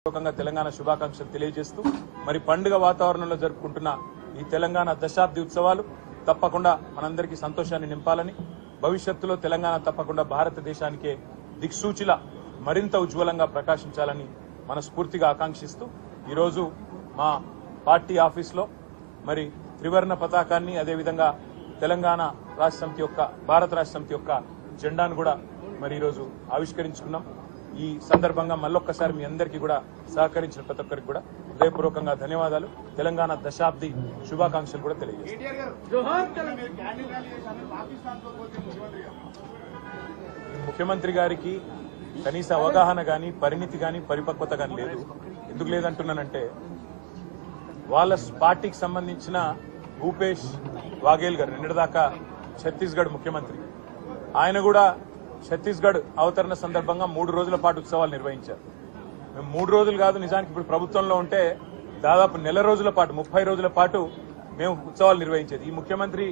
తెలంగాణ శుభాకాంక్షలు తెలియజేస్తూ మరి పండుగ వాతావరణంలో జరుపుకుంటున్న ఈ తెలంగాణ దశాబ్ది ఉత్సవాలు తప్పకుండా మనందరికీ సంతోషాన్ని నింపాలని భవిష్యత్తులో తెలంగాణ తప్పకుండా భారతదేశానికే దిక్సూచిలా మరింత ఉజ్వలంగా ప్రకాశించాలని మనస్ఫూర్తిగా ఆకాంక్షిస్తూ ఈరోజు మా పార్టీ ఆఫీస్లో మరి త్రివర్ణ పతాకాన్ని అదేవిధంగా తెలంగాణ రాష్ట్ర సమితి యొక్క భారత రాష్ట్ర సమితి యొక్క జెండాను కూడా మరి ఈరోజు ఆవిష్కరించుకున్నాం। ఈ సందర్భంగా మళ్ళొక్కసారి మీ అందరికీ కూడా సహకరించిన ప్రతి ఒక్కరికి కూడా హృదయపూర్వకంగా ధన్యవాదాలు, తెలంగాణ దశాబ్ది శుభాకాంక్షలు కూడా తెలియజేస్తాను। ముఖ్యమంత్రి గారికి కనీస అవగాహన గాని పరిణితి గాని పరిపక్వత గాని లేదు। ఎందుకు లేదంటున్నానంటే వాళ్ళ పార్టీకి సంబంధించిన భూపేష్ వాఘేల్ గారు నిన్నటిదాకా ఛత్తీస్గఢ్ ముఖ్యమంత్రి, ఆయన కూడా ఛత్తీస్గఢ్ అవతరణ సందర్భంగా 3 రోజుల పాటు ఉత్సవాలు నిర్వహించారు। మేము 3 రోజులు కాదు, నిజానికి ఇప్పుడు ప్రభుత్వంలో ఉంటే దాదాపు నెల రోజుల పాటు 30 రోజుల పాటు మేము ఉత్సవాలు నిర్వహించేది। ఈ ముఖ్యమంత్రి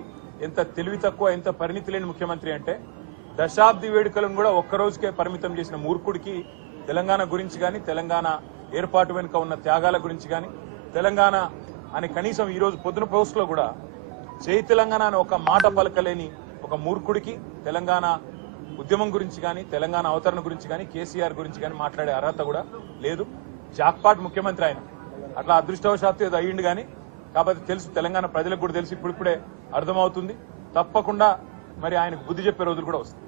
ఎంత తెలివి తక్కువ, ఎంత పరిణితి లేని ముఖ్యమంత్రి అంటే దశాబ్ది వేడుకలను కూడా ఒక్క రోజుకే పరిమితం చేసిన మూర్ఖుడికి తెలంగాణ గురించి కానీ, తెలంగాణ ఏర్పాటు వెనుక ఉన్న త్యాగాల గురించి కానీ, తెలంగాణ అని కనీసం ఈ రోజు పొద్దున పోస్ట్ లో కూడా జై తెలంగాణ అని ఒక మాట పలకలేని ఒక మూర్ఖుడికి తెలంగాణ ఉద్యమం గురించి కానీ, తెలంగాణ అవతరణ గురించి కానీ, కేసీఆర్ గురించి కానీ మాట్లాడే అర్హత కూడా లేదు। జాక్పాట్ ముఖ్యమంత్రి ఆయన, అట్లా అదృష్టవశాత్తు ఏదో అయ్యిండు కానీ, కాబట్టి తెలుసు తెలంగాణ ప్రజలకు కూడా తెలిసి ఇప్పుడిప్పుడే అర్థమవుతుంది। తప్పకుండా మరి ఆయనకు బుద్ధి చెప్పే రోజులు కూడా వస్తాయి।